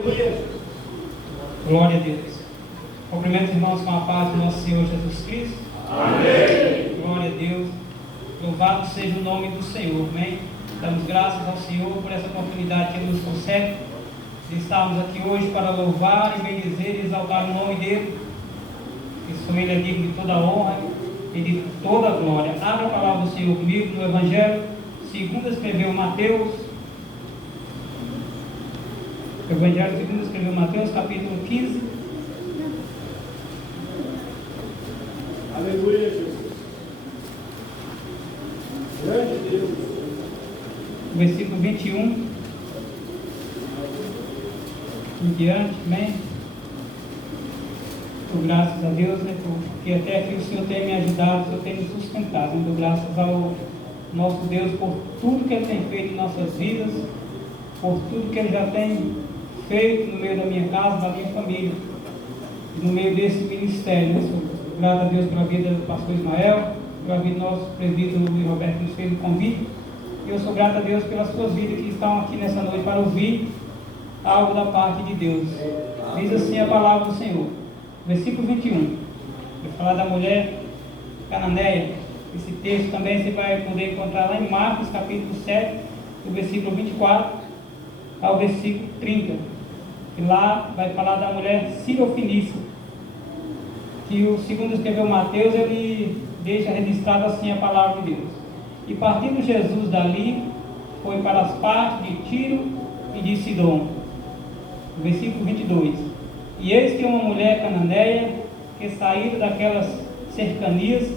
Glória a Deus. Cumprimento os irmãos com a paz do nosso Senhor Jesus Cristo. Amém. Glória a Deus. Louvado seja o nome do Senhor. Amém. Damos graças ao Senhor por essa oportunidade que Ele nos concede de estarmos aqui hoje para louvar e bendizer e exaltar o nome dEle. Que só Ele é digno de toda a honra e de toda a glória. Abra a palavra do Senhor comigo no Evangelho segundo escreveu Mateus. O Evangelho segundo escreveu Mateus, capítulo 15. Aleluia, Jesus. Grande Deus. Versículo 21. Em diante, amém. Dou graças a Deus, né, porque até aqui o Senhor tem me ajudado, o Senhor tem me sustentado. Dou graças ao nosso Deus por tudo que Ele tem feito em nossas vidas, por tudo que Ele já tem feito no meio da minha casa, da minha família, no meio desse ministério. Graças a Deus pela vida do pastor Ismael, pela vida do nosso presbítero Luiz Roberto, que nos fez o convite. E eu sou grato a Deus pelas suas vidas que estão aqui nessa noite para ouvir algo da parte de Deus. Diz assim a palavra do Senhor, versículo 21. Vai falar da mulher cananeia. Esse texto também você vai poder encontrar lá em Marcos, capítulo 7, do versículo 24 ao versículo 30. E lá vai falar da mulher Sirofenícia, que o segundo escreveu Mateus, ele deixa registrado assim a palavra de Deus. E partindo Jesus dali, foi para as partes de Tiro e de Sidom. Versículo 22. E eis que uma mulher cananeia, que saída daquelas cercanias,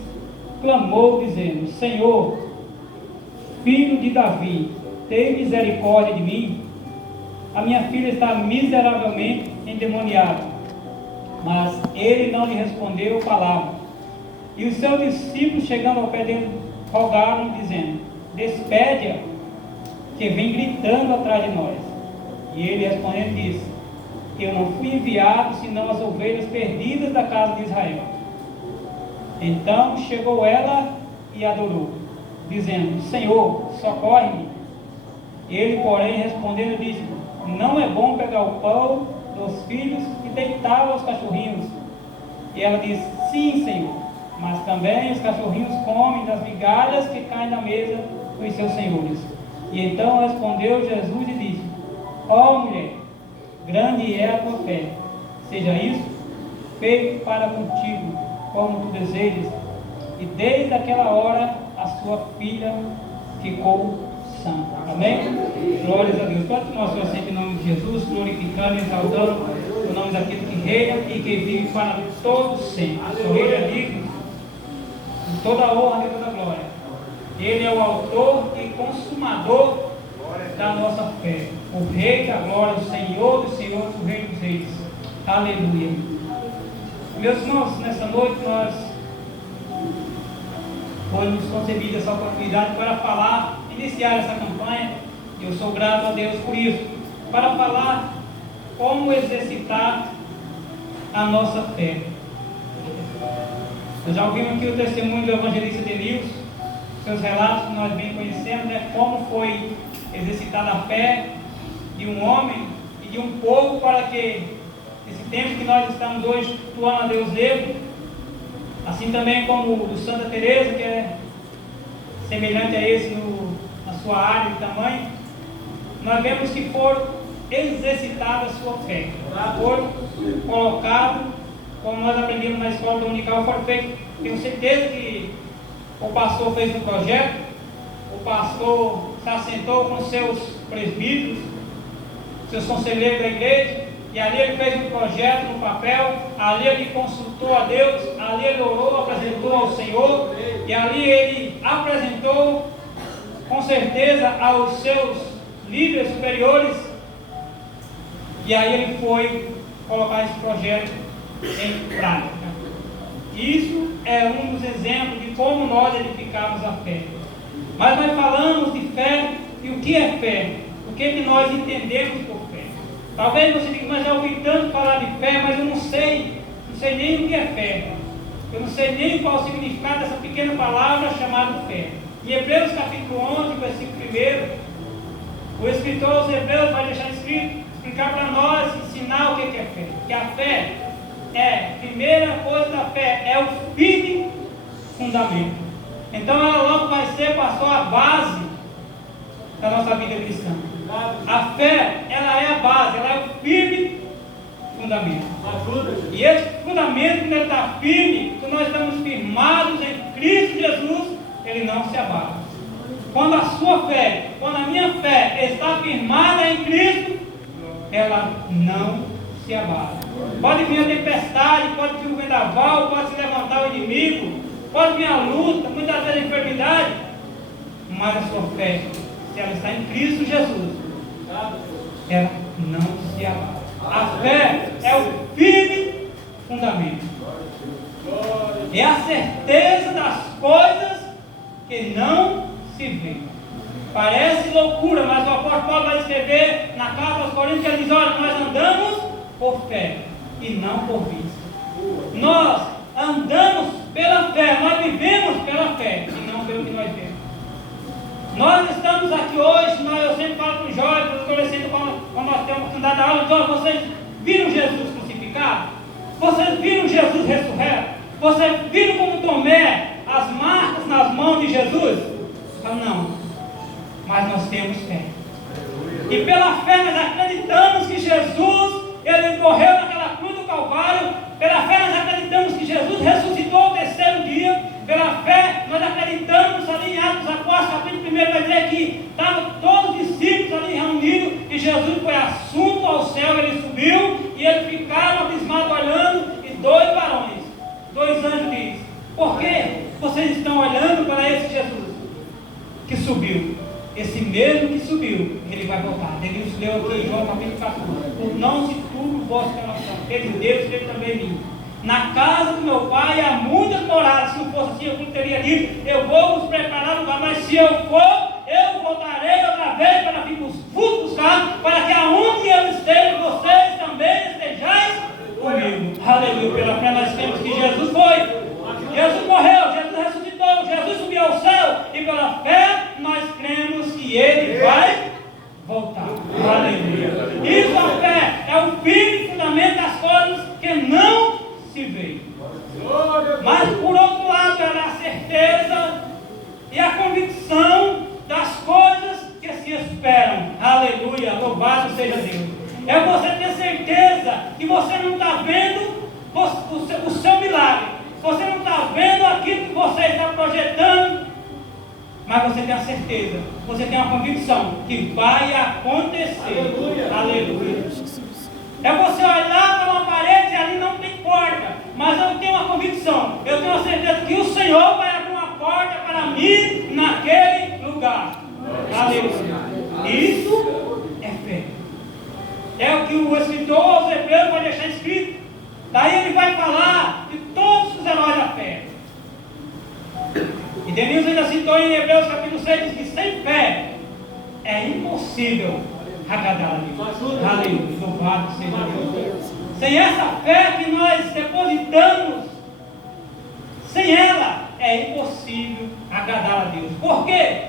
clamou dizendo: Senhor, filho de Davi, tem misericórdia de mim. A minha filha está miseravelmente endemoniada. Mas ele não lhe respondeu palavra. E os seus discípulos, chegando ao pé dele, rogaram-lhe, dizendo: Despede-a, que vem gritando atrás de nós. E ele respondendo disse: Eu não fui enviado senão as ovelhas perdidas da casa de Israel. Então chegou ela e adorou, dizendo: Senhor, socorre-me. Ele, porém, respondendo, disse: Não é bom pegar o pão dos filhos e deitá-lo aos cachorrinhos. E ela disse: Sim, Senhor, mas também os cachorrinhos comem das migalhas que caem na mesa dos seus senhores. E então respondeu Jesus e disse: Ó mulher, grande é a tua fé, seja isso feito para contigo, como tu desejas. E desde aquela hora a sua filha ficou santa. Amém? Glórias a Deus. Quanto nós sempre em nome de Jesus, glorificando e exaltando o nome daquele que reina e que vive para todos sempre. Só Ele é digno de toda a honra e toda a glória. Ele é o autor e consumador da nossa fé. O Rei da glória, o Senhor dos senhores, o Rei dos reis. Aleluia. Meus irmãos, nessa noite foi-nos concebida essa oportunidade para falar, iniciar essa campanha. Eu sou grato a Deus por isso, para falar como exercitar a nossa fé. Nós já ouvimos aqui o testemunho do evangelista Denilson, seus relatos que nós bem conhecemos, né? Como foi exercitada a fé de um homem e de um povo para que esse tempo que nós estamos hoje cultuando a Deus nele, assim também como o do Santa Teresa, que é semelhante a esse na sua área de tamanho, nós vemos que foram exercitadas a sua fé, foram colocados, como nós aprendemos na escola dominical, foram feitos. Tenho certeza que o pastor fez um projeto, o pastor se assentou com seus presbíteros, seus conselheiros da igreja, e ali ele fez um projeto no papel, ali ele consultou a Deus, ali ele orou, apresentou ao Senhor, e ali ele apresentou com certeza aos seus líderes superiores, e aí ele foi colocar esse projeto em prática. Isso é um dos exemplos de como nós edificamos a fé. Mas nós falamos de fé, e o que é fé? O que nós entendemos por fé? Talvez você diga: mas já ouvi tanto falar de fé, mas eu não sei nem o que é fé. Eu não sei nem qual o significado dessa pequena palavra chamada fé. Em Hebreus capítulo 11, versículo 1, o escritor aos Hebreus vai deixar escrito explicar para nós, ensinar o que é fé. Que a fé é, primeira coisa da fé, é o firme fundamento. Então ela logo vai ser, pastor, a base da nossa vida cristã. A fé, ela é a base, ela é o firme fundamento. E esse fundamento, quando ele está firme, quando nós estamos firmados em Cristo Jesus, ele não se abala. Quando a sua fé, quando a minha fé está firmada em Cristo, ela não se abala. Pode vir a tempestade, pode vir o vendaval, pode se levantar o inimigo, pode vir a luta, muitas vezes a enfermidade, mas a sua fé, se ela está em Cristo Jesus, ela não se abala. A fé é o firme fundamento. É a certeza das coisas que não se vê. Parece loucura, mas o apóstolo Paulo vai escrever na carta aos Coríntios, ele diz: olha, nós andamos por fé e não por vista. Nós andamos pela fé, nós vivemos pela fé e não pelo que nós vemos. Nós estamos aqui hoje, eu sempre falo para os jovens, para os adolescentes, quando nós temos andado a aula, então, vocês viram Jesus crucificado? Vocês viram Jesus ressurreto? Vocês viram como Tomé, as marcas nas mãos de Jesus? Não, mas nós temos fé. E pela fé nós acreditamos que Jesus, ele morreu naquela cruz do Calvário. Pela fé nós acreditamos que Jesus ressuscitou ao terceiro dia. Pela fé nós acreditamos, ali em Atos dos Apóstolos, capítulo 1, vai dizer que estavam todos os discípulos ali reunidos, e Jesus foi assunto ao céu, ele subiu, e eles ficaram abismados olhando, e dois varões, dois anjos dizem: por que vocês estão olhando para esse Jesus que subiu? Esse mesmo que subiu, ele vai voltar. Ele leu aqui em João capítulo 14: por não se turbe o vosso coração, ele Deus, ele também em mim. Na casa do meu pai há muitas moradas. Se não fosse assim, eu teria dito: eu vou vos preparar lugar. Mas se eu for, eu voltarei outra vez para vir vos buscar, para que aonde eu esteja, vocês também estejais comigo. Aleluia. Pela fé nós temos que Jesus foi, Jesus morreu, Jesus ressuscitou, Jesus subiu ao céu, e pela fé nós cremos que ele vai voltar. Aleluia. Isso, a fé é o firme fundamento das coisas que não se vê. Mas por outro lado, ela é a certeza e a convicção das coisas que se esperam. Aleluia, louvado seja Deus. É você ter certeza que você não está vendo o seu milagre, você não está vendo aquilo que você está projetando, mas você tem a certeza, você tem a convicção que vai acontecer. Aleluia. É você olhar para uma parede e ali não tem porta, mas eu tenho uma convicção, eu tenho a certeza que o Senhor vai abrir uma porta para mim naquele lugar. Aleluia. Isso é fé. É o que o escritor aos Hebreus vai deixar escrito. Daí ele vai falar de todos os heróis da fé. E Denilson ainda citou em Hebreus capítulo 6, diz que sem fé é impossível agradar a Deus. Aleluia, louvado seja Deus. Sem essa fé que nós depositamos, sem ela é impossível agradar a Deus. Por quê?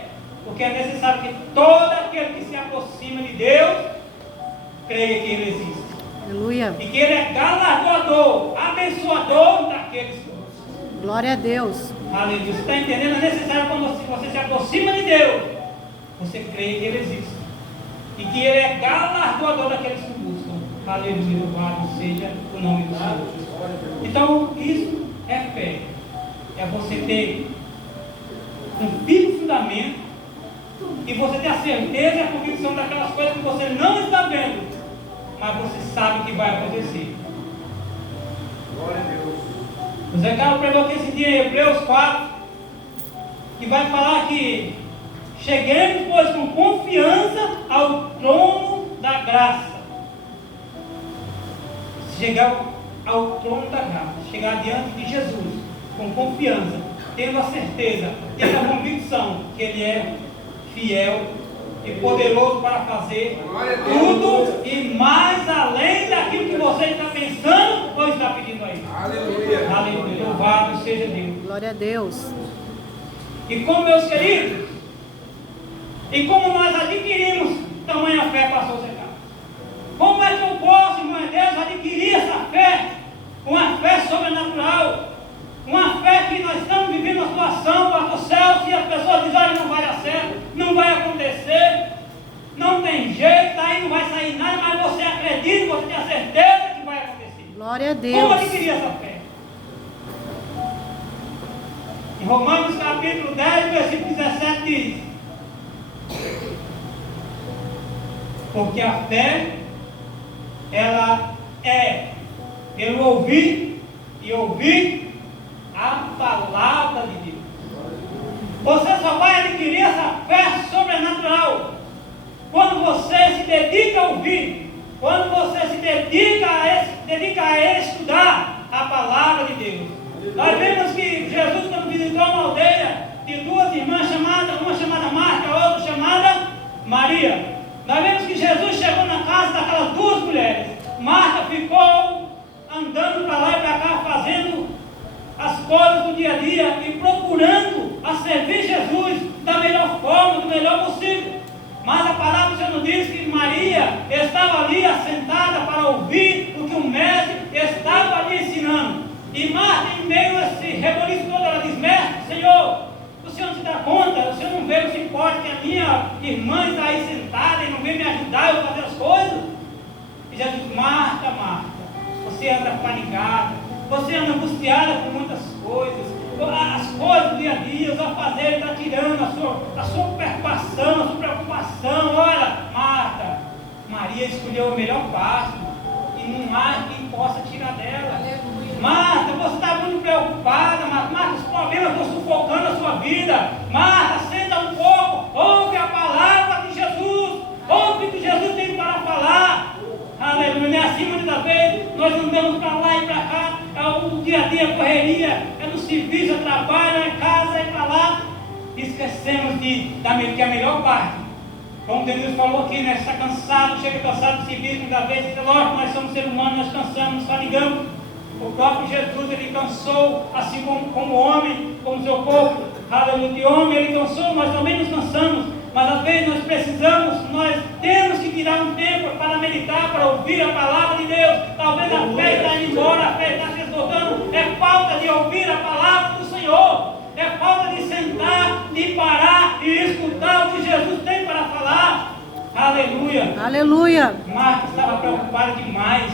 Porque é necessário que todo aquele que se aproxima de Deus creia que Ele existe. Aleluia. E que Ele é galardoador, abençoador daqueles que buscam. Glória a Deus. Aleluia. Você está entendendo? É necessário quando você se aproxima de Deus, você creia que Ele existe. E que Ele é galardoador daqueles que buscam. Aleluia, louvado seja o nome do Senhor. Então, isso é fé. É você ter um firme fundamento e você ter a certeza e a convicção daquelas coisas que você não está vendo, mas você sabe que vai acontecer. Glória a Deus. O Zé Carlos pregou aqui esse dia em Hebreus 4, que vai falar que cheguemos, pois, com confiança ao trono da graça. Chegar ao trono da graça, chegar diante de Jesus com confiança, tendo a certeza, tendo a convicção que Ele é fiel e poderoso para fazer tudo e mais além daquilo que você está pensando ou está pedindo aí. Aleluia. Aleluia, louvado seja Deus. Glória a Deus. E como, meus queridos, e como nós adquirimos tamanha fé, pastor Zé Carlos? Como é que eu posso, irmão de Deus, adquirir essa fé? Uma fé sobrenatural. Uma fé que nós estamos vivendo uma situação para o céu, se as pessoas dizem, olha, não vai dar certo, não vai acontecer, não tem jeito, daí não vai sair nada, mas você acredita, você tem a certeza que vai acontecer. Glória a Como Deus. adquirir essa fé? Em Romanos capítulo 10, versículo 17 diz: porque a fé, ela é pelo ouvir e ouvir a palavra de Deus. Você só vai adquirir essa fé sobrenatural quando você se dedica a ouvir, quando você se dedica a estudar a palavra de Deus. Nós vemos que Jesus, quando visitou uma aldeia de duas irmãs, uma chamada Marta, a outra chamada Maria, nós vemos que Jesus chegou na casa daquelas duas mulheres. Marta ficou andando para lá e para cá, fazendo as coisas do dia a dia e procurando a servir Jesus da melhor forma, do melhor possível. Mas a palavra do Senhor nos diz que Maria estava ali assentada para ouvir o que o mestre estava ali ensinando. E Marta, em meio a esse reboliço todo, ela diz: mestre, Senhor, o Senhor não se dá conta, o Senhor não vê, não se importa que a minha irmã está aí sentada e não vem me ajudar a fazer as coisas? E Jesus diz: Marta, Marta, você anda panicada, você anda angustiada por muitas coisas, as coisas do dia a dia, os afazeres estão tirando a sua preocupação, a sua preocupação. Olha, Marta, Maria escolheu a melhor parte e não há quem possa tirar dela. Marta, você está muito preocupada, Marta, os problemas estão sufocando a sua vida. Marta, senta um pouco, ouve a palavra de Jesus, ouve o que Jesus tem para falar. Aleluia. Não é assim muitas das vezes, nós andamos para lá e para cá, o dia a dia, a correria, é no serviço, é trabalho, é casa, é para lá. Esquecemos que a melhor parte, como Deus falou aqui, né? Está cansado, chega cansado do serviço, muitas vezes, lógico, nós somos seres humanos, nós cansamos, nos fatigamos. O próprio Jesus, ele cansou, assim como homem, como seu corpo. Aleluia. De homem ele cansou, nós também nos cansamos. Mas às vezes nós temos que tirar um tempo para meditar, para ouvir a palavra de Deus. Talvez a fé está indo embora, a fé está se esgotando. É falta de ouvir a palavra do Senhor. É falta de sentar, de parar e escutar o que Jesus tem para falar. Aleluia. Aleluia. Marta estava preocupada demais.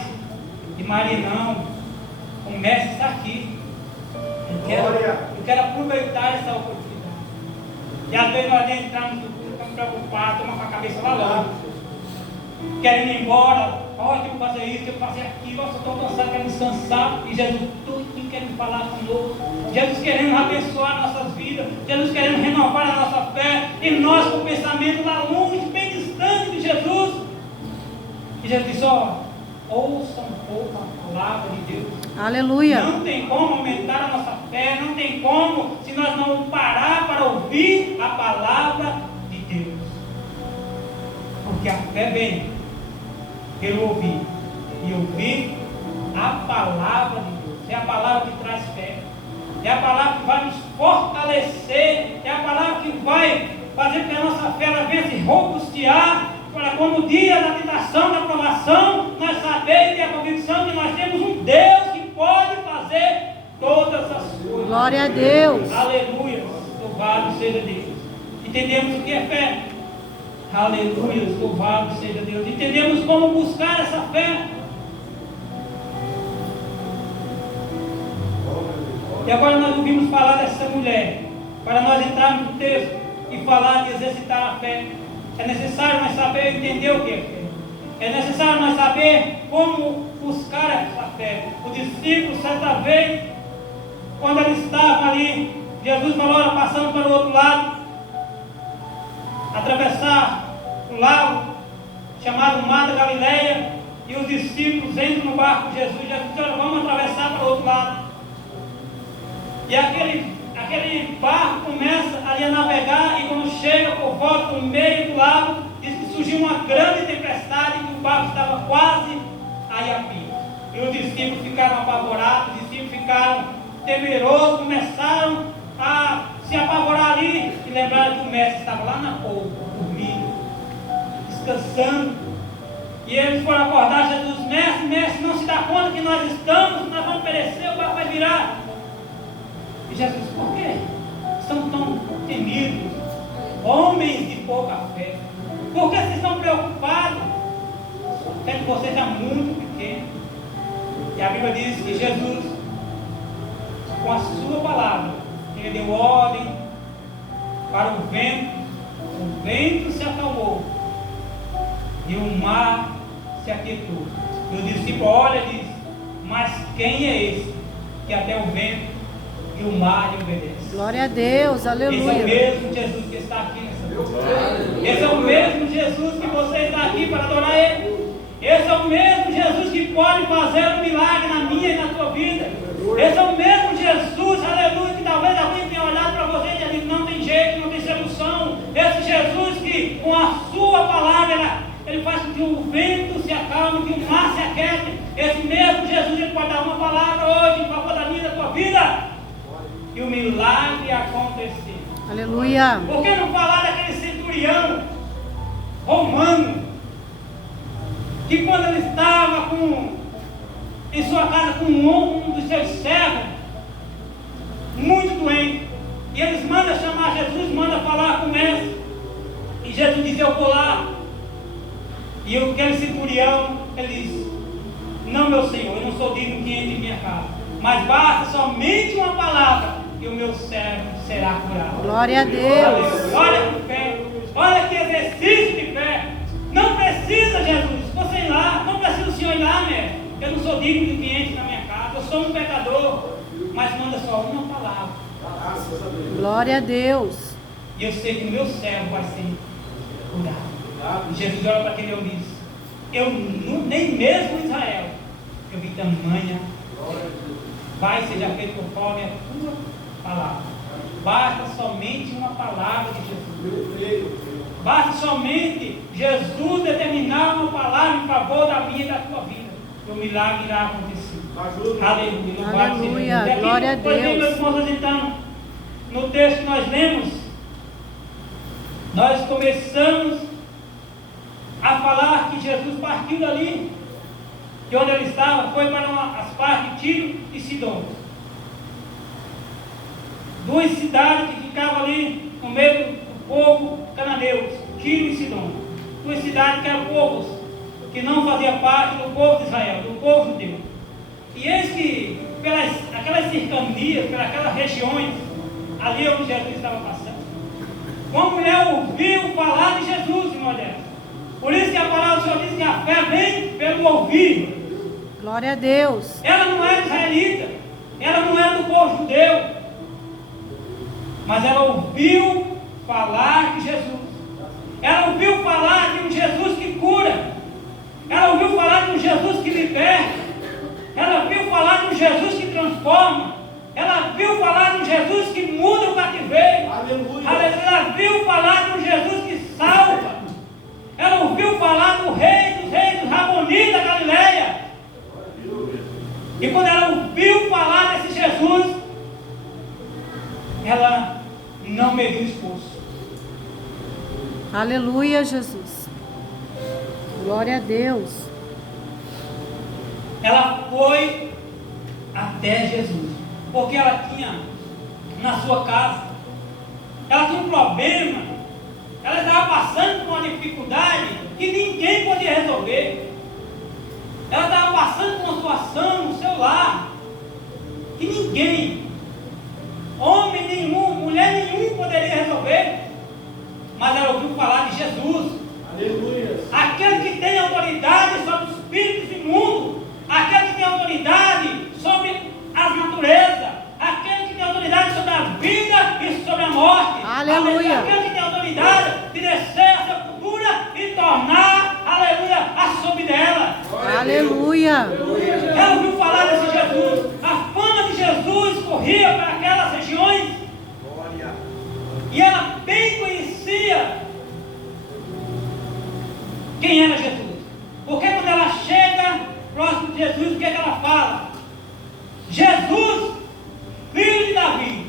E Maria não. O mestre está aqui. Eu quero aproveitar essa oportunidade. E às vezes nós entramos no culto, estamos preocupados, estamos com a cabeça lá longe, querendo ir embora. Olha, eu tenho que fazer isso, tenho que fazer aquilo. Nossa, estou cansado, quero descansar. E Jesus tudo querendo falar conosco. Jesus querendo abençoar nossas vidas. Jesus querendo renovar a nossa fé. E nós com o pensamento lá longe, bem distante de Jesus. E Jesus disse: ó, ouça um pouco a palavra de Deus. Aleluia. Não tem como aumentar a nossa fé, não tem como se nós não parar para ouvir a palavra de Deus. Porque a fé vem pelo ouvir, e ouvir a palavra de Deus. É a palavra que traz fé, é a palavra que vai nos fortalecer, é a palavra que vai fazer com que a nossa fé ela venha se robustear, para quando o dia da tentação, da provação, nós sabemos e ter a convicção que nós temos um Deus que pode fazer todas as coisas. Glória a Deus. Aleluia. Louvado seja Deus. Entendemos o que é fé? Aleluia. Louvado seja Deus. Entendemos como buscar essa fé. E agora nós ouvimos falar dessa mulher. Para nós entrarmos no texto e falar de exercitar a fé, é necessário nós saber entender o que é fé. É necessário nós saber como buscar essa fé. O discípulo, certa vez, quando ele estava ali, Jesus falou, ela passando para o outro lado, atravessar o lago, chamado Mar da Galileia, e os discípulos entram no barco de Jesus. Jesus disse: olha, vamos atravessar para o outro lado. E aquele barco começa ali a navegar, e quando chega por volta do meio do lago, diz que surgiu uma grande tempestade, e que o barco estava quase a ir a pique. E os discípulos ficaram apavorados, os discípulos ficaram temerosos, começaram a se apavorar ali, e lembraram que o mestre estava lá na polpa, dormindo, descansando. E eles foram acordar Jesus: mestre, mestre, não se dá conta que nós vamos perecer, o barco vai virar. E Jesus: por quê? Estão tão temidos, homens de pouca fé. Por que vocês estão preocupados? A fé de vocês é muito pequena. E a Bíblia diz que Jesus, com a sua palavra, ele deu ordem para o vento se acalmou e o mar se aquietou. E o discípulo olha e diz: mas quem é esse que até o vento e o mar lhe obedece? Glória a Deus, aleluia. Esse é o mesmo Jesus que está aqui nessa noite. Esse é o mesmo Jesus que você está aqui para adorar Ele. Esse é o mesmo Jesus que pode fazer um milagre na minha e na tua vida. Esse é o mesmo Jesus, aleluia, que talvez alguém tenha olhado para você e dito: não tem jeito, não tem solução. Esse Jesus que com a sua palavra ele faz com que o vento se acalme, que o mar se aquiete. Esse mesmo Jesus, ele pode dar uma palavra hoje em favor da minha e da tua vida e o milagre acontecer. Aleluia. Por que não falar daquele centurião romano que quando ele estava em sua casa com um dos seus servos muito doente, e eles mandam chamar Jesus, mandam falar com o mestre, e Jesus diz: eu vou lá. E aquele centurião, ele diz: não, meu Senhor, eu não sou digno que entre em minha casa, mas basta somente uma palavra e o meu servo será curado. Glória a Deus. Olha que fé, olha que exercício de fé. Não precisa, Jesus, você ir lá, não precisa o Senhor ir lá, mestre. Eu não sou digno de que entre na minha casa, eu sou um pecador, mas manda só uma palavra. Glória a Deus. E eu sei que o meu servo vai ser curado. E Jesus olha para aquele homem e diz: nem mesmo em Israel eu vi tamanha. Vai, seja feito conforme a tua palavra. Basta somente uma palavra de Jesus. Basta somente Jesus determinar uma palavra em favor da minha e da tua vida. E o milagre irá acontecer. Aleluia. Aleluia. Glória a Por exemplo, Deus. meus irmãos, então, no texto que nós lemos, nós começamos a falar que Jesus partiu dali, de onde ele estava, foi para as partes de Tiro e Sidom. Duas cidades que ficavam ali no meio do povo cananeu, Tiro e Sidom. Duas cidades que eram povos que não faziam parte do povo de Israel, do povo judeu. E eis que, pelas aquelas cercanias, pelas aquelas regiões, ali onde Jesus estava passando, uma mulher ouviu falar de Jesus, irmão dela. Por isso que a palavra do Senhor diz que a fé vem pelo ouvir. Glória a Deus. Ela não era israelita, ela não era do povo judeu, mas ela ouviu falar de Jesus. Ela ouviu falar de um Jesus que cura. Ela ouviu falar de um Jesus que liberta. Ela ouviu falar de um Jesus que transforma. Ela ouviu falar de um Jesus que muda o cativeiro. Aleluia. Ela ouviu falar de um Jesus que salva. Ela ouviu falar do Rei dos Reis, do Raboni da Galileia. E quando ela ouviu falar desse Jesus, ela não mediu esforço. Aleluia, Jesus. Glória a Deus. Ela foi até Jesus, porque ela tinha na sua casa, ela tinha um problema, ela estava passando por uma dificuldade que ninguém podia resolver. Ela estava passando por uma situação no seu lar que ninguém, homem nenhum, mulher nenhum poderia resolver. Mas ela ouviu falar de Jesus. Aleluia. Aquele que tem autoridade sobre os espíritos imundos, aquele que tem autoridade sobre a natureza, aquele que tem autoridade sobre a vida e sobre a morte. Aleluia. Aquele que tem autoridade de descer a sepultura e tornar, aleluia, a sob dela. Aleluia. Ela ouviu falar desse Jesus. A fama de Jesus corria para aquelas regiões. Glória. E ela bem conhecia quem era Jesus. Porque quando ela chega próximo de Jesus, o que é que ela fala? Jesus, filho de Davi,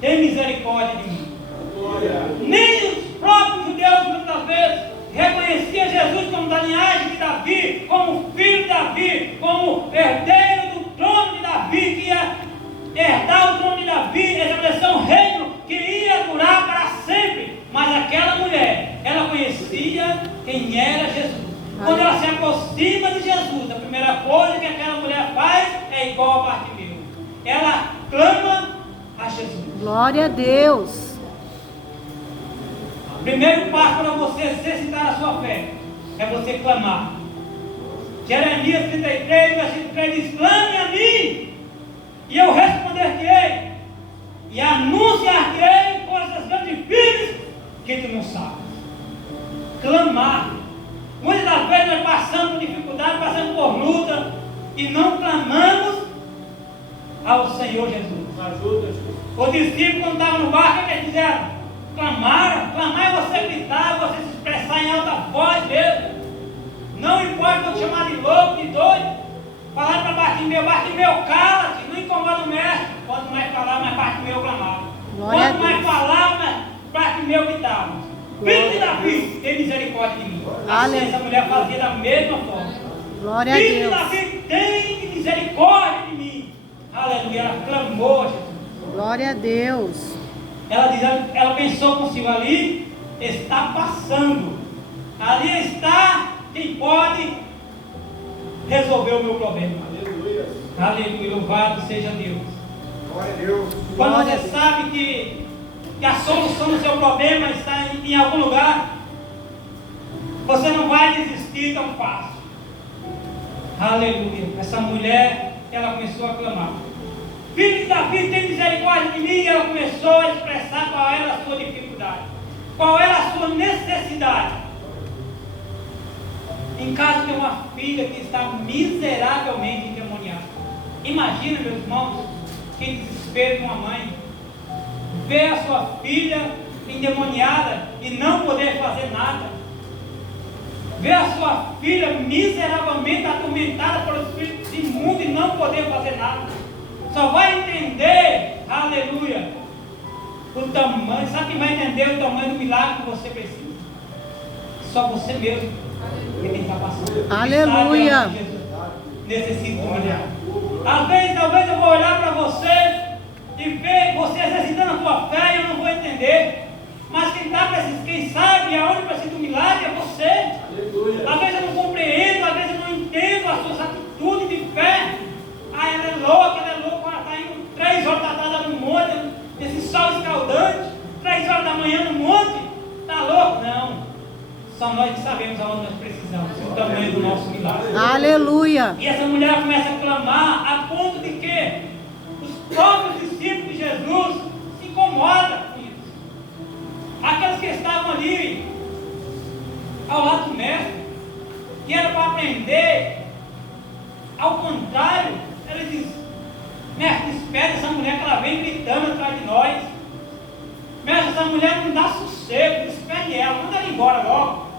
tem misericórdia de mim. Glória. Nem os próprios judeus, muitas vezes, reconhecia Jesus como da linhagem de Davi, como filho de Davi, como herdeiro do trono de Davi, que ia herdar o trono de Davi, estabelecer um reino que ia durar para sempre. Mas aquela mulher, ela conhecia quem era Jesus. Quando ela se aproxima de Jesus, a primeira coisa que aquela mulher faz é igual a Bartimeu. Ela clama a Jesus. Glória a Deus. O primeiro passo para você exercitar a sua fé é você clamar. Jeremias 33, versículo 3 diz: clame a mim, e eu responder-te-ei, e anunciar-te-ei coisas grandes e firmes que tu não sabes. Clamar. Muitas das vezes nós passamos por dificuldade, passamos por luta, e não clamamos ao Senhor Jesus. Ajuda, Jesus. Os discípulos, quando estavam no barco, o que eles fizeram? Clamaram. Clamar é você gritar, você se expressar em alta voz mesmo. Não importa quando chamar de louco, de doido. Falaram para Bartimeu: Bartimeu, cala-te, não incomoda o mestre. Quanto mais falar, mais Bartimeu clamava. Quanto mais falava, mais Bartimeu gritava: Filho de Davi, tem misericórdia de mim. Assim essa mulher fazia da mesma forma. Glória a Filho de Deus. Davi, tem misericórdia de mim. Aleluia, ela clamou, Jesus. Glória a Deus. Ela pensou consigo: ali está passando, ali está quem pode resolver o meu problema. Aleluia. Aleluia, louvado seja Deus. Glória a Deus. Quando Glória a você Deus. sabe que a solução do seu problema está em algum lugar, você não vai desistir tão fácil. Aleluia. Essa mulher, ela começou a clamar: Filho de Davi, tem misericórdia de mim. E ela começou a expressar qual era a sua dificuldade, qual era a sua necessidade. Em casa tem uma filha que está miseravelmente endemoniada. Imagina, meus irmãos, que desespero de uma mãe ver a sua filha endemoniada e não poder fazer nada. Ver a sua filha miseravelmente atormentada por espíritos imundos e não poder fazer nada. Só vai entender, aleluia, o tamanho. Sabe quem vai entender o tamanho do milagre que você precisa? Só você mesmo. Que tem que estar passando. Aleluia. Sabe, Jesus necessita do milagre. Às vezes, talvez eu vou olhar para você e ver você exercitando a tua fé e eu não vou entender. Mas quem sabe aonde precisa do milagre é você. Aleluia. Às vezes eu não compreendo, às vezes eu não entendo as suas atitudes de fé. Ah, ela é louca, ela está indo 3 horas da tarde no monte, esse sol escaldante, 3 horas da manhã no monte. Está louco? Não. Só nós que sabemos aonde nós precisamos, o tamanho do nosso milagre. Aleluia. E essa mulher começa a clamar a ponto de que os próprios discípulos de Jesus se incomodam com isso. Aqueles que estavam ali ao lado do mestre, que era para aprender, ao contrário, ele diz: mestre, espere essa mulher que ela vem gritando atrás de nós. Mestre, essa mulher não dá sossego, espere ela, manda ela embora logo.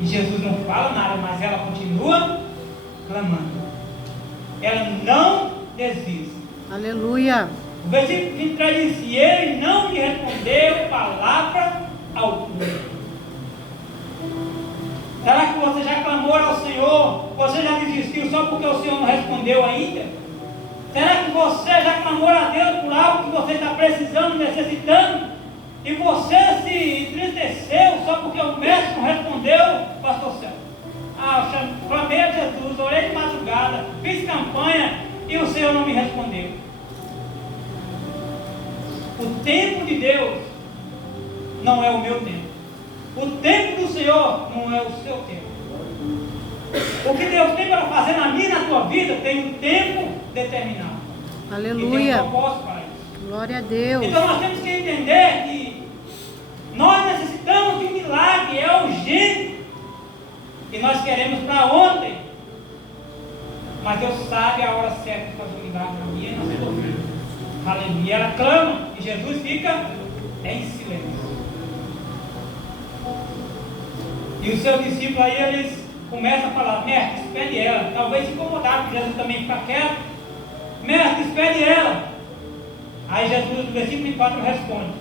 E Jesus não fala nada, mas ela continua clamando. Ela não desiste. Aleluia. O versículo 23 diz: e ele não lhe respondeu palavra alguma. Será que você já clamou ao Senhor? Você já desistiu só porque o Senhor não respondeu ainda? Será que você já clamou a Deus por algo que você está precisando, necessitando? E você se entristeceu só porque o mestre não respondeu, pastor Céu? Ah, eu clamei a Jesus, orei de madrugada, fiz campanha e o Senhor não me respondeu. O tempo de Deus não é o meu tempo. O tempo do Senhor não é o seu tempo. O que Deus tem para fazer na minha e na tua vida tem um tempo determinado. Aleluia. E tem um propósito para isso. Glória a Deus. Então nós temos que entender que nós necessitamos de um milagre, é urgente. E nós queremos para ontem. Mas Deus sabe a hora certa de fazer o milagre na minha e na sua vida. Aleluia. E ela clama e Jesus fica em silêncio. E os seus discípulos aí, eles começam a falar: mestre, espere ela. Talvez se incomodar, porque Jesus também fica quieto. Mestre, espere ela. Aí Jesus, no versículo 4, responde: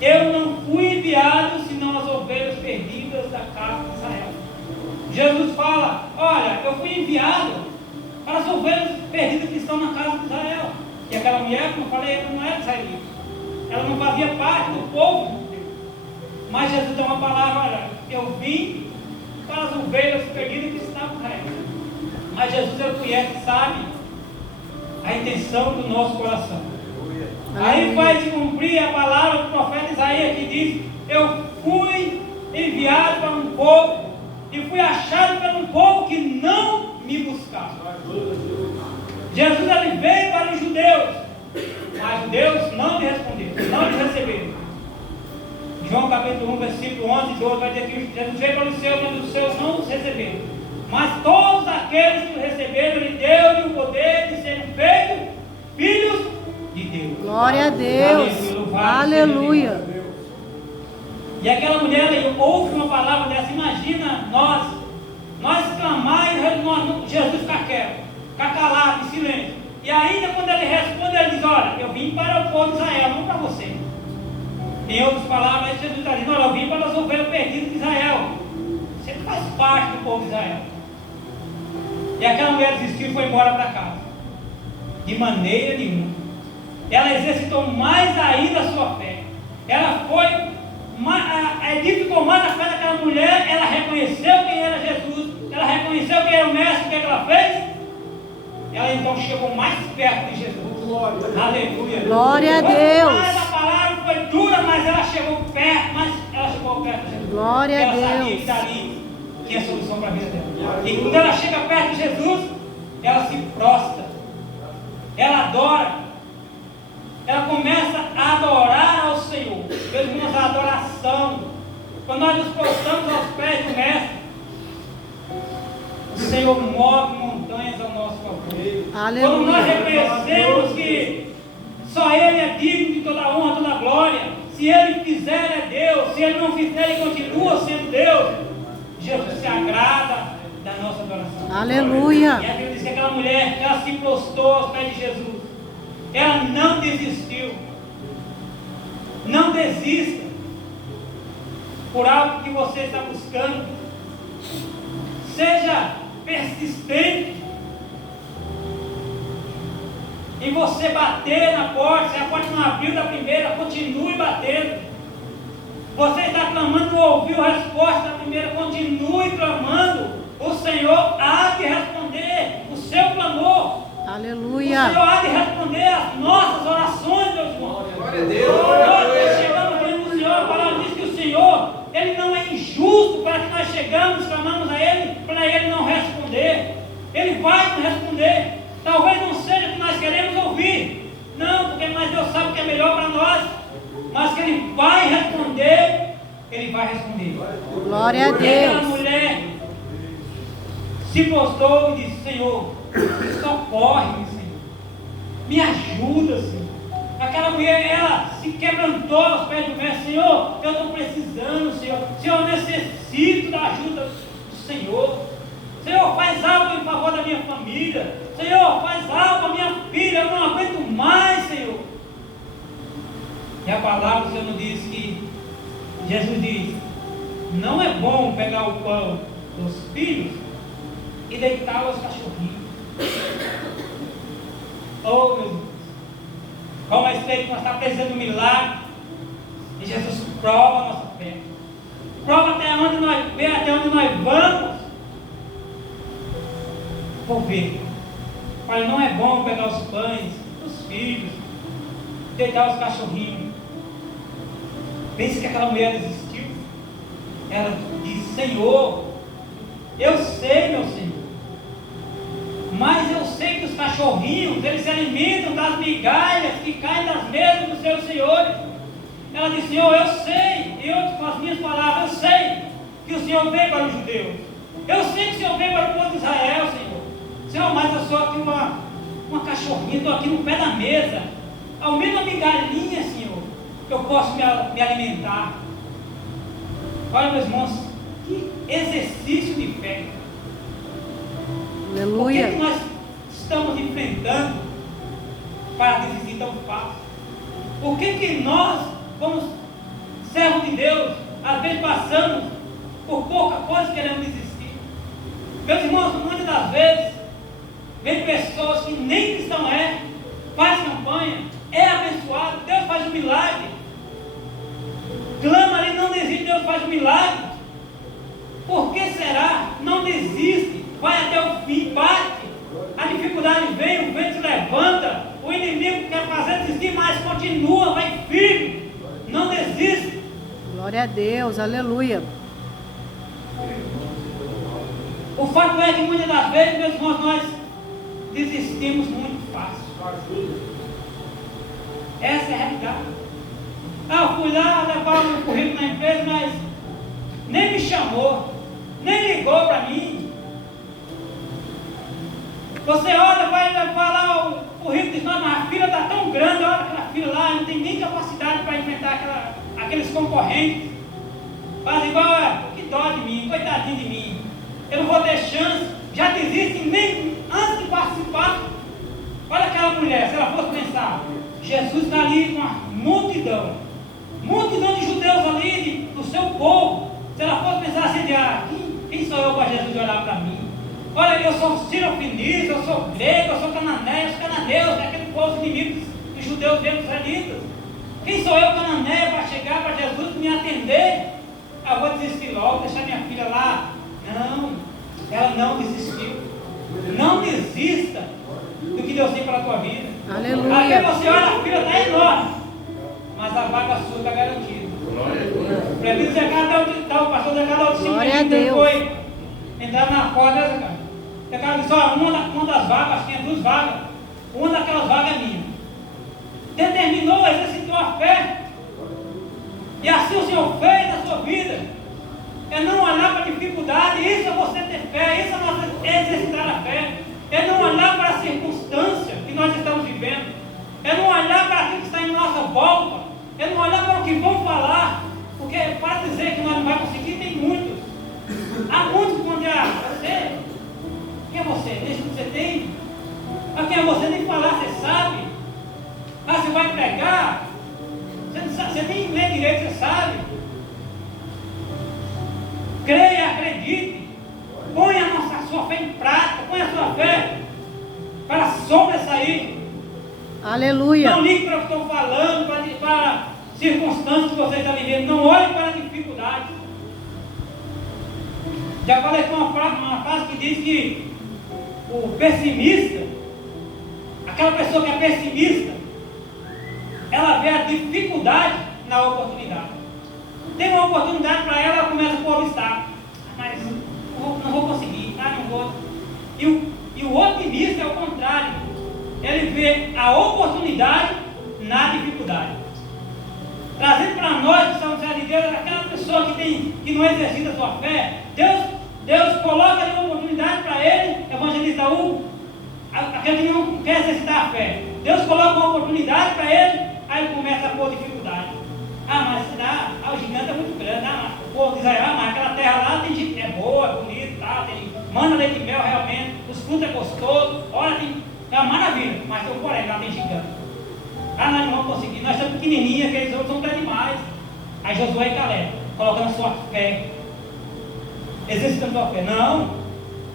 Eu não fui enviado senão as ovelhas perdidas da casa de Israel. Jesus fala: olha, eu fui enviado para as ovelhas perdidas que estão na casa de Israel. E aquela mulher, como eu falei, ela não era israelita, ela não fazia parte do povo de Deus. Mas Jesus dá uma palavra: olha, eu vim para as ovelhas perdidas que estavam em Israel. Mas Jesus, ele conhece, sabe a intenção do nosso coração. Aí vai se cumprir a palavra do profeta Isaías, que diz: eu fui enviado para um povo e fui achado por um povo que não me buscava. Jesus, ele veio para os judeus, mas os judeus não lhe responderam, não lhe receberam. João capítulo 1, versículo 11 e 12 vai dizer que Jesus veio para os seus, mas os seus não os receberam. Mas todos aqueles que o receberam, ele deu-lhe o poder de serem feitos filhos de Deus. Glória a Deus. Aleluia. E aquela mulher aí ouve uma palavra dessa. Imagina nós clamar e Jesus ficar quieto, ficar calado, em silêncio. E ainda quando ele responde, ele diz: olha, eu vim para o povo de Israel, não para você. Em outras palavras, Jesus está dizendo: olha, eu vim para as ovelhas perdidas de Israel. Você faz parte do povo de Israel. E aquela mulher desistiu e foi embora para casa. De maneira nenhuma. Ela exercitou mais ainda a sua fé. Ela foi, edificou mais a fé daquela mulher. Ela reconheceu quem era Jesus. Ela reconheceu quem era o mestre. O que ela fez? Ela então chegou mais perto de Jesus. Aleluia. Glória a Deus. Mas a palavra foi dura, mas ela chegou perto. De Jesus. Glória a Ela Deus. sabia que dali tinha solução para a vida dela. E quando ela chega perto de Jesus, ela se prostra, ela adora, ela começa a adorar ao Senhor. Meus irmãos, a adoração, quando nós nos prostramos aos pés do Mestre, o Senhor move montanhas ao nosso favor. Aleluia. Quando nós reconhecemos que só Ele é digno de toda a honra, toda a glória, se Ele fizer, é Deus, se Ele não fizer, Ele continua sendo Deus. Jesus se agrada da nossa adoração. Aleluia. E a Bíblia diz que aquela mulher, ela se prostrou aos pés de Jesus. Ela não desistiu. Não desista por algo que você está buscando. Seja persistente em você bater na porta. Se a porta não abriu da primeira, continue batendo. Você está clamando, não ouviu a resposta da primeira, continue clamando. O Senhor há de responder o seu clamor. Aleluia. O Senhor há de responder as nossas orações, meus irmãos. Glória a Deus. Nós chegamos diante do Senhor, a palavra diz que o Senhor, Ele não é injusto para que nós chegamos, clamamos a Ele, para Ele não responder. Ele vai nos responder. Talvez não seja o que nós queremos ouvir. Não, porque mais Deus sabe o que é melhor para nós. Mas que Ele vai responder, Ele vai responder. Glória a Porque aquela Deus. mulher se postou e disse: Senhor, socorre-me, Senhor. Me ajuda, Senhor. Aquela mulher, ela se quebrantou aos pés do Mestre: Senhor, eu estou precisando, Senhor. Senhor, eu necessito da ajuda do Senhor. Senhor, faz algo em favor da minha família. Senhor, faz algo a minha filha. Eu não aguento mais, Senhor. E a palavra do Senhor nos diz que Jesus diz: não é bom pegar o pão dos filhos e deitá-lo aos cachorrinhos. Oh, meu Deus, como é escrito, nós estamos precisando de um milagre. E Jesus prova a nossa fé, prova até onde nós vamos. Vou ver. Pai, não é bom pegar os pães dos filhos, deitar os cachorrinhos. Pense que aquela mulher desistiu. Ela disse: Senhor, eu sei, meu Senhor, mas eu sei que os cachorrinhos, eles se alimentam das migalhas que caem das mesas dos seus senhores. Ela disse: Senhor, eu sei, eu com as minhas palavras, eu sei que o Senhor veio para os judeus. Eu sei que o Senhor veio para o povo de Israel, Senhor. Senhor, mas eu sou aqui uma cachorrinha, estou aqui no pé da mesa. Ao menos uma migalhinha, Senhor, eu posso me alimentar. Olha, meus irmãos, que exercício de fé. Aleluia. O que nós estamos enfrentando para desistir tão fácil? O que nós vamos servo de Deus, às vezes passamos por pouca coisa querendo desistir. Meus irmãos, muitas das vezes, vem pessoas que nem cristão faz campanha, é abençoado, Deus faz um milagre, clama ali, não desiste, Deus faz um milagre. Por que será? Não desiste, vai até o fim, bate, a dificuldade vem, o vento se levanta, o inimigo quer fazer desistir, mas continua, vai firme, não desiste. Glória a Deus, aleluia. O fato é que muitas das vezes, meus irmãos, nós desistimos muito fácil. Essa é a realidade. Eu fui lá levar o meu currículo na empresa, mas nem me chamou, nem ligou para mim. Você olha, vai levar lá o currículo e diz, não, mas a fila está tão grande, olha aquela fila lá, não tem nem capacidade para enfrentar aqueles concorrentes. Faz igual, que dó de mim, coitadinho de mim. Eu não vou ter chance, já desiste nem antes de participar. Olha aquela mulher, se ela fosse pensar, Jesus está ali com uma multidão de judeus ali, do seu povo. Se ela fosse pensar assim, quem sou eu para Jesus olhar para mim? Olha, eu sou sirofenita, eu sou grego, eu sou cananeio, os cananeus, aquele povo inimigo dos judeus dentro dos israelitas. Quem sou eu, cananeio, para chegar para Jesus me atender? Eu vou desistir logo, deixar minha filha lá. Não, ela não desistiu. Não desista do que Deus tem para a tua vida. Aleluia. Até você olha, a fila está enorme, mas a vaga sua está garantida. O presbítero Zé Carlos, o pastor Zé Carlos, Glória a Deus. foi entrar na porta, né, Zé Carlos? Zé Carlos disse, olha, uma das vagas, tinha 2 vagas, uma daquelas vagas é minha. Determinou, exercitou a fé, e assim o Senhor fez na sua vida. É não olhar para a dificuldade, isso é você ter fé, isso é exercitar a fé. É não olhar para a circunstância que nós estamos vivendo, é não olhar para aquilo que está em nossa volta, é não olhar para o que vão falar, porque para dizer que nós não vamos conseguir, tem muitos. Há muitos que vão dizer, você, quem é você? Deixa que você tem. A quem é você nem falar, você sabe. Você vai pregar, você nem lê direito, você sabe. Creia, acredite, ponha a sua fé em prática, ponha a sua fé para sobressair. Aleluia. Não ligue para o que estou falando, para circunstâncias que você está vivendo, não olhe para a dificuldade. Já falei com uma frase que diz que o pessimista, aquela pessoa que é pessimista, ela vê a dificuldade na oportunidade. Tem uma oportunidade para ela, ela começa com o obstáculo. Mas não vou conseguir, não vou. E o otimista é o contrário. Ele vê a oportunidade na dificuldade. Trazendo para nós que somos de Deus, aquela pessoa que não exercita a sua fé, Deus coloca ali uma oportunidade para ele, evangelista Hugo, aquele que não quer exercitar a fé. Deus coloca uma oportunidade para ele, aí ele começa a pôr dificuldade. Mas o gigante é muito grande, o povo diz, mas aquela terra lá tem, é boa, é bonita, tá, manda leite e mel realmente, os frutos é gostoso, olha, é uma maravilha, mas tem um porém, lá tem gigante. Nós não vamos conseguir, nós somos pequenininhos, aqueles outros são grandes demais. Aí Josué e Caleb, colocando a sua fé, exercitando a sua fé. Não,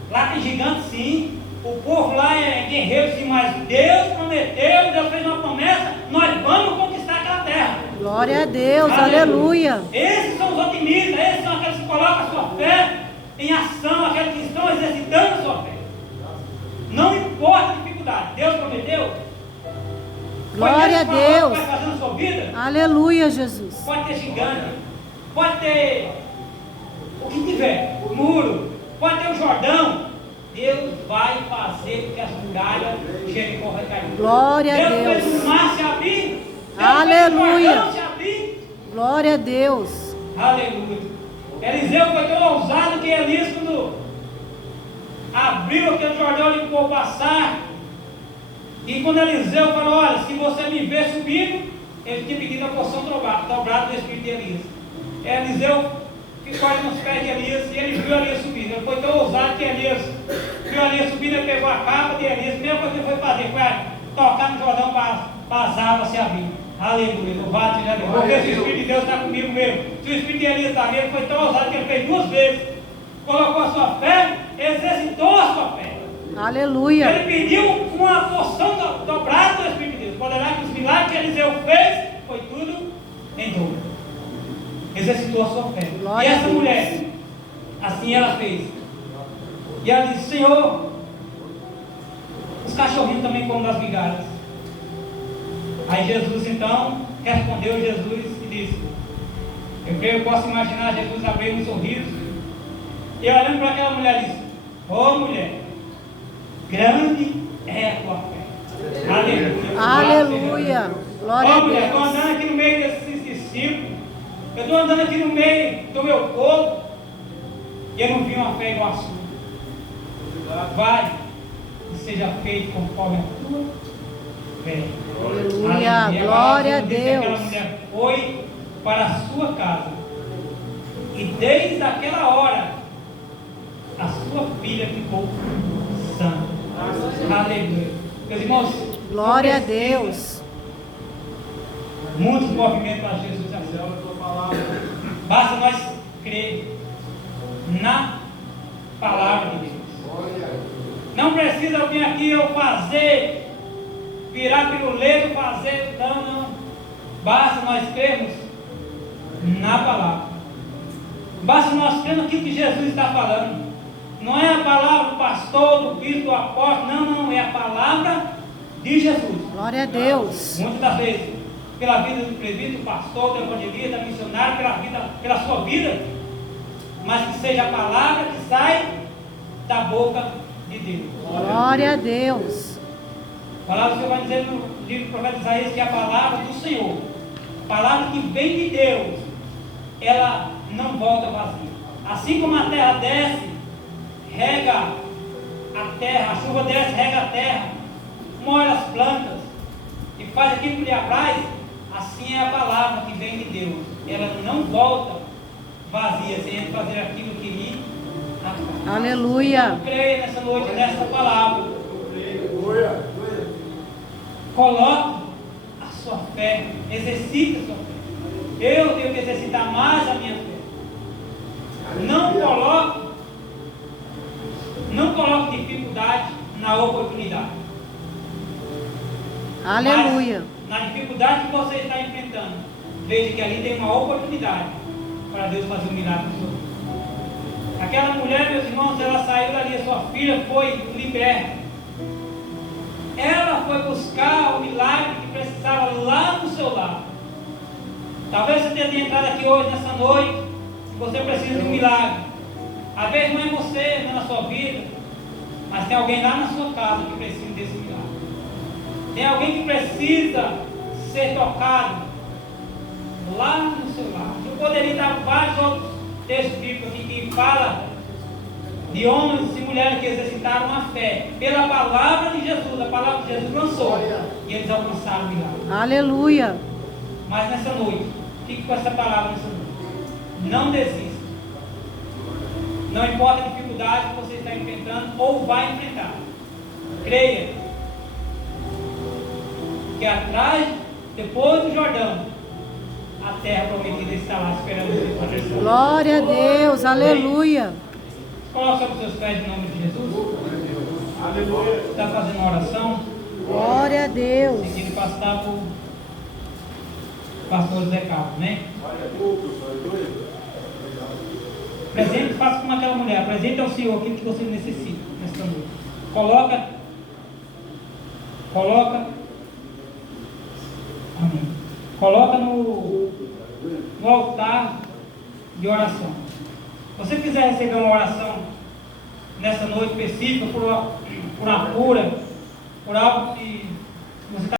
lá tem gigante sim, o povo lá é guerreiro sim, mas Deus prometeu, Deus fez uma promessa, nós vamos conquistar aquela terra. Glória a Deus, aleluia. Esses são os otimistas, esses são aqueles que colocam a sua fé em ação, aqueles que estão exercitando a sua fé. Não importa a dificuldade, Deus prometeu. Glória a Deus. Vai fazer na sua vida. Aleluia, Jesus. Pode ter gigante, pode ter o que tiver, o muro, pode ter o Jordão. Deus vai fazer com que as muralhas de Jericó vai cair. Glória a Deus Deus. fez o mar se abrir. Aleluia. Se abrir. Glória a Deus. Aleluia. Eliseu foi tão ousado que Elias, quando abriu aquele Jordão, ele ficou passar. E quando Eliseu falou, olha, se você me ver subindo, ele tinha pedido a porção dobrada do Espírito de Elias. Eliseu ficou ali nos pés de Elias e ele viu Elias subindo. Ele foi tão ousado que Elias viu Elias subindo, ele pegou a capa de Elias, a primeira coisa que ele foi fazer foi tocar no Jordão para as águas se abrir. Aleluia, louvado seja Deus. Vou ver se o Espírito de Deus está comigo mesmo. Se o Espírito de Elias está mesmo, foi tão ousado que ele fez 2 vezes. Colocou a sua fé, exercitou a sua fé. Aleluia. Ele pediu uma porção dobrada do Espírito de Deus. Poderá que os milagres que Eliseu fez, foi tudo em dobro. Exercitou a sua fé. Glória E essa a Deus. mulher, assim ela fez. E ela disse: Senhor, os cachorrinhos também comem das migalhas. Aí Jesus então respondeu Jesus e disse: eu creio, eu posso imaginar Jesus abrindo um sorriso e olhando para aquela mulher disse: ó mulher, grande é a tua fé. Aleluia. Aleluia. Glória Ó a mulher, estou Deus. andando aqui no meio desses discípulos, eu estou andando aqui no meio do meu povo e eu não vi uma fé igual a sua. Vai e seja feito conforme a tua fé. Aleluia. Glória a Diz que aquela Deus. mulher foi para a sua casa e desde aquela hora a sua filha ficou sã. Aleluia. Meus irmãos, Glória a não precisa Deus. muitos movimentos para Jesus assim. Basta nós crer na palavra de Deus. Não precisa eu vir aqui eu fazer, virar piruleto, fazer. Não. Basta nós crermos na palavra. Basta nós crermos naquilo que Jesus está falando. Não é a palavra do pastor, do bispo, do apóstolo. Não. É a palavra de Jesus. Glória a Deus. Muitas das vezes, pela vida do presbítero, do pastor, do evangelista, da missionária, pela sua vida, mas que seja a palavra que sai da boca de Deus. Glória a Deus. A palavra do Senhor vai dizer no livro do profeta Isaías que é a palavra do Senhor, a palavra que vem de Deus, ela não volta vazia. Assim como a terra desce, rega a terra, a chuva desce, rega a terra, molha as plantas e faz aquilo que lhe apraz, assim é a palavra que vem de Deus. Ela não volta vazia, sem fazer aquilo que lhe apraz. Aleluia. Eu creio nessa noite nessa palavra. Coloque a sua fé, exercite a sua fé. Eu tenho que exercitar mais a minha fé. Não coloque dificuldade na oportunidade. Aleluia. Mas, na dificuldade que você está enfrentando, veja que ali tem uma oportunidade para Deus fazer um milagre no seu vida. Aquela mulher, meus irmãos, ela saiu dali, a sua filha foi liberta. Ela foi buscar o milagre que precisava lá no seu lar. Talvez você tenha entrado aqui hoje, nessa noite, e você precisa de um milagre. Às vezes não é você, não é na sua vida, mas tem alguém lá na sua casa que precisa desse milagre. Tem alguém que precisa ser tocado lá no seu lar. Eu poderia dar vários outros textos bíblicos aqui que falam de homens e mulheres que exercitaram a fé pela palavra de Jesus. A palavra de Jesus lançou e eles alcançaram o milagre. Aleluia. Mas nessa noite, fique com essa palavra nessa noite. Não desista. Não importa a dificuldade que você está enfrentando ou vai enfrentar. Creia que atrás, depois do Jordão, a terra prometida está lá esperando você. Glória a Deus. Aleluia. Coloque sobre os seus pés em nome de Jesus. Aleluia. Está fazendo uma oração. Glória a Deus. Seguindo passar por pastor Zé Carlos, né? Presente, faça como aquela mulher. Apresente ao Senhor aquilo que você necessita nesta noite. Coloca. Amém. Coloca no altar de oração. Se você quiser receber uma oração nessa noite específica por uma cura, por algo que você está